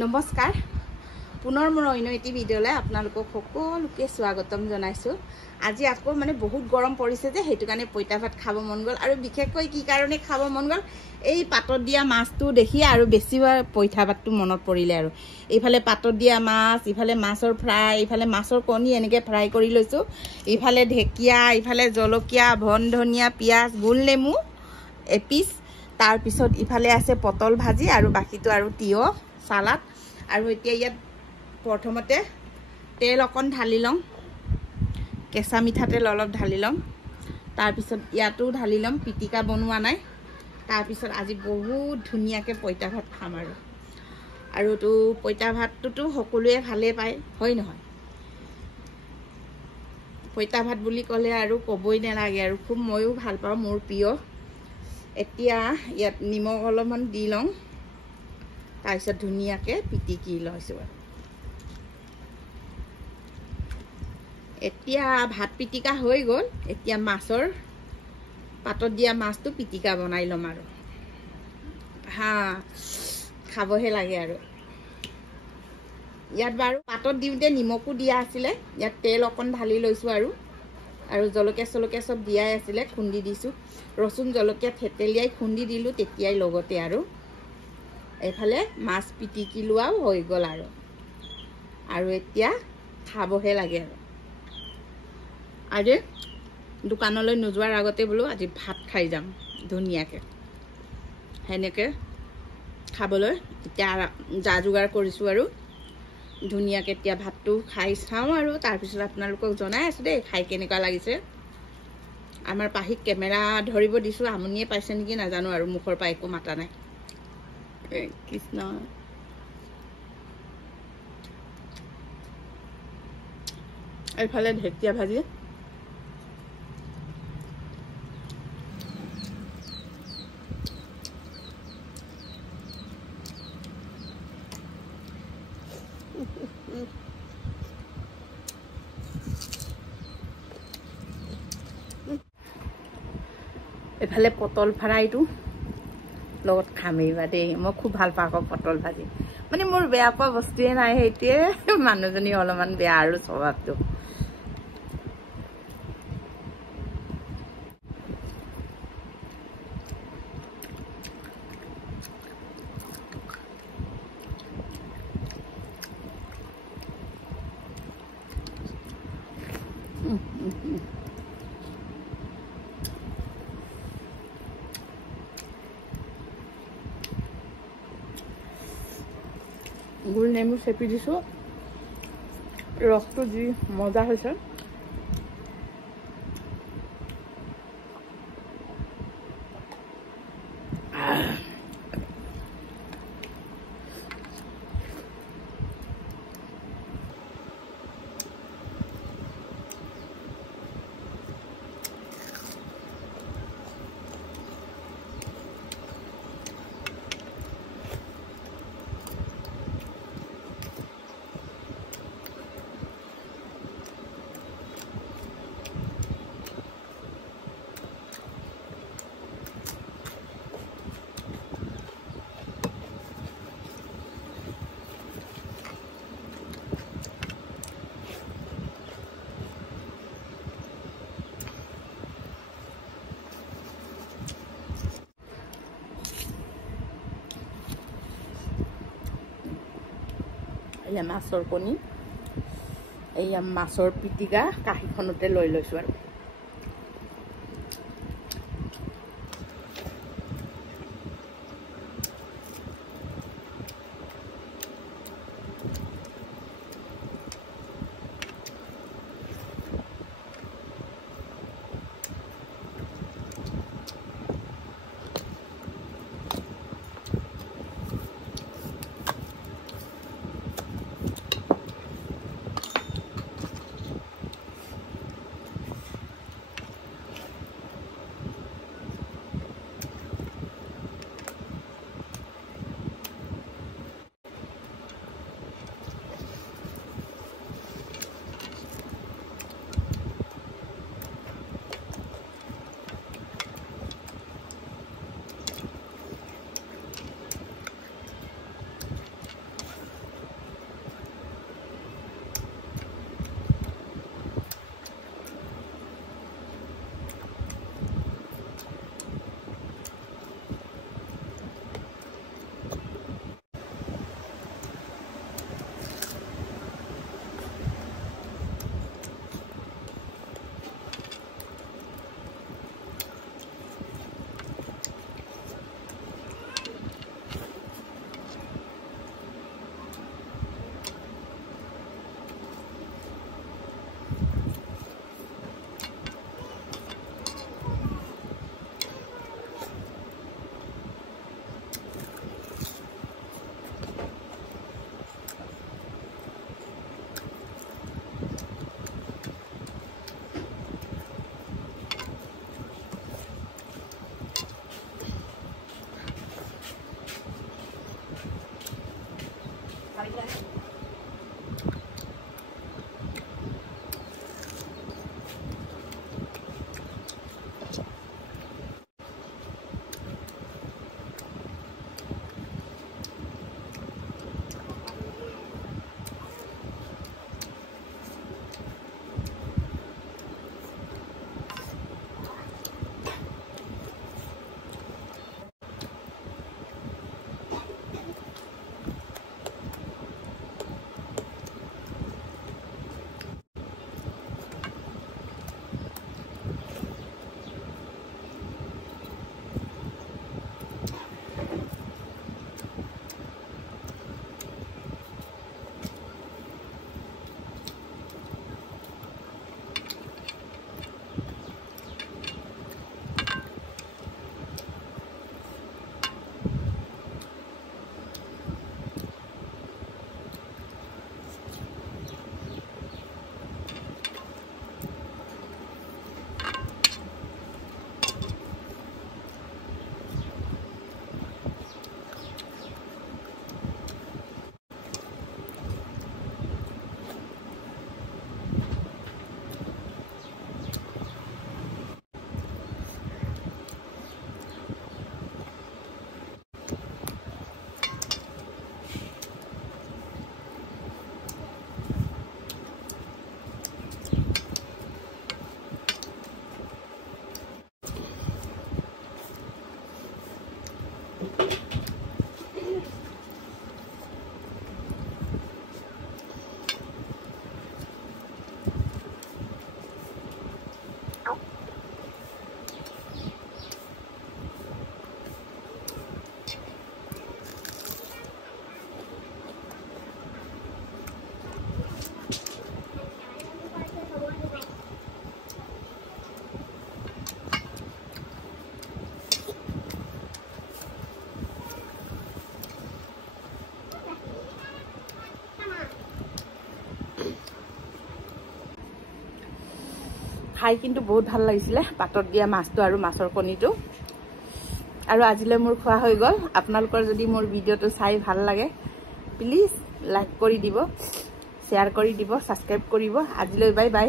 নমস্কাৰ পুনৰ মোৰ অন্য এটি ভিডিঅ'লৈ আপোনালোকক সকলোকে স্বাগতম জনাইছোঁ। আজি আকৌ মানে বহুত গৰম পৰিছে যে সেইটো কাৰণে পইতা ভাত খাব মন গ'ল আৰু বিশেষকৈ কি কাৰণে খাব মন গ'ল এই পাতত দিয়া মাছটো দেখি আৰু বেছিবাৰ পইতা ভাতটো মনত পৰিলে আৰু এইফালে পাতত দিয়া মাছ, ইফালে মাছৰ ফ্ৰাই, ইফালে মাছৰ কণী এনেকৈ ফ্ৰাই কৰি লৈছোঁ, ইফালে ঢেকীয়া, ইফালে জলকীয়া, বন ধনিয়া, পিঁয়াজ, গোল নেমু এপিচ, তাৰপিছত ইফালে আছে পটল ভাজি আৰু বাকীটো আৰু তিয়হ সালাড। আৰু এতিয়া ইয়াত প্ৰথমতে তেল অকণ ঢালি লওঁ, কেঁচা মিঠাতেল অলপ ঢালি লওঁ, তাৰপিছত ইয়াতো ঢালি ল'ম, পিটিকা বনোৱা নাই। তাৰপিছত আজি বহুত ধুনীয়াকৈ পইতা ভাত খাম আৰু তো পইতা ভাতটোতো সকলোৱে ভালেই পায়, হয় নহয়? পইতা ভাত বুলি ক'লে আৰু ক'বই নালাগে আৰু খুব ময়ো ভাল পাওঁ, মোৰ প্ৰিয়। এতিয়া ইয়াত নিমখ অলপমান দি লওঁ, তাৰপিছত ধুনীয়াকৈ পিটিকি লৈছোঁ আৰু এতিয়া ভাত পিটিকা হৈ গ'ল। এতিয়া মাছৰ পাতত দিয়া মাছটো পিটিকা বনাই ল'ম আৰু খাবহে লাগে আৰু ইয়াত বাৰু পাতত দিওঁতে নিমখো দিয়া আছিলে, ইয়াত তেল অকণ ঢালি লৈছোঁ আৰু জলকীয়া চলকীয়া চব দিয়াই আছিলে, খুন্দি দিছোঁ, ৰচুন জলকীয়া থেতেলিয়াই খুন্দি দিলোঁ তেতিয়াই লগতে আৰু এইফালে মাছ পিটিকি লোৱাও হৈ গ'ল আৰু এতিয়া খাবহে লাগে আৰু আজি দোকানলৈ নোযোৱাৰ আগতে বোলো আজি ভাত খাই যাম ধুনীয়াকৈ, সেনেকৈ খাবলৈ এতিয়া যা যোগাৰ কৰিছোঁ আৰু ধুনীয়াকৈ এতিয়া ভাতটো খাই চাওঁ আৰু তাৰপিছত আপোনালোকক জনাই আছোঁ দেই খাই কেনেকুৱা লাগিছে। আমাৰ পাহিক কেমেৰা ধৰিব দিছোঁ, আমনিয়ে পাইছে নেকি নাজানো আৰু মুখৰ পৰা একো মাতা নাই। কৃষ্ণ এইফালে ঢেকীয়া ভাজি, এফালে পটল ফ্ৰাইটো লগত খামেই বা দেই, মই খুব ভাল পাওঁ আকৌ পটল ভাজি, মানে মোৰ বেয়া পোৱা বস্তুৱে নাই, সেইটোৱে মানুহজনী অলপমান বেয়া আৰু স্বভাৱটো। গোল নেমু চেপি দিছোঁ, ৰসটো যি মজা হৈছে। এয়া মাছৰ কণী, এয়া মাছৰ পিটিকা কাঁহীখনতে লৈ লৈছোঁ আৰু খাই কিন্তু বহুত ভাল লাগিছিলে পাতত দিয়া মাছটো আৰু মাছৰ কণীটো আৰু আজিলৈ মোৰ খোৱা হৈ গ'ল আপোনালোকৰ যদি মোৰ ভিডিঅ'টো চাই ভাল লাগে প্লিজ লাইক কৰি দিব শ্বেয়াৰ কৰি দিব সাবস্ক্ৰাইব কৰিব আজিলৈ বাই বাই